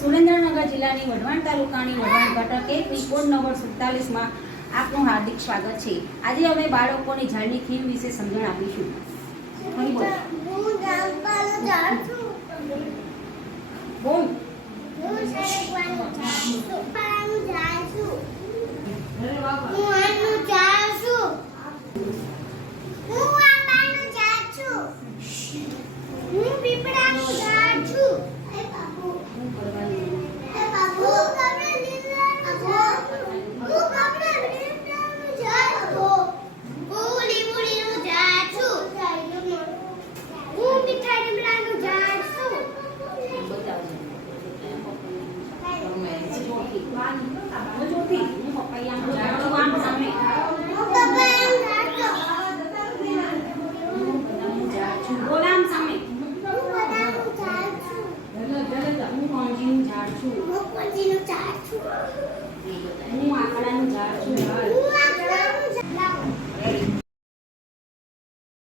સુરેન્દ્રનગર જિલ્લાની વઢવાણ તાલુકાની વઢવાણ ઘટક 1 ની કોડ નંબર 47 માં આપનું હાર્દિક સ્વાગત છે। આજે અમે બાળકોને ઝાડની થીમ વિશે સમજણ આપીશું। હું જાણવાનું ઝાડ છું। બોલ। હું સરગવાનું ઝાડ છું। પપ્પાનું ઝાડ છું। હું આમનું ઝાડ છું। હું આંબાનું ઝાડ છું। હું પીપળાનું ઝાડ છું। એ બાપુ હું કમળા લીમડાનું ઝાડ છું। હું કમળા લીમડાનું ઝાડ છું। હું લીંબુડીનું ઝાડ છું। હું મીઠા લીમડાનું ઝાડ છું। હું પંજીનું ઝાડ છું।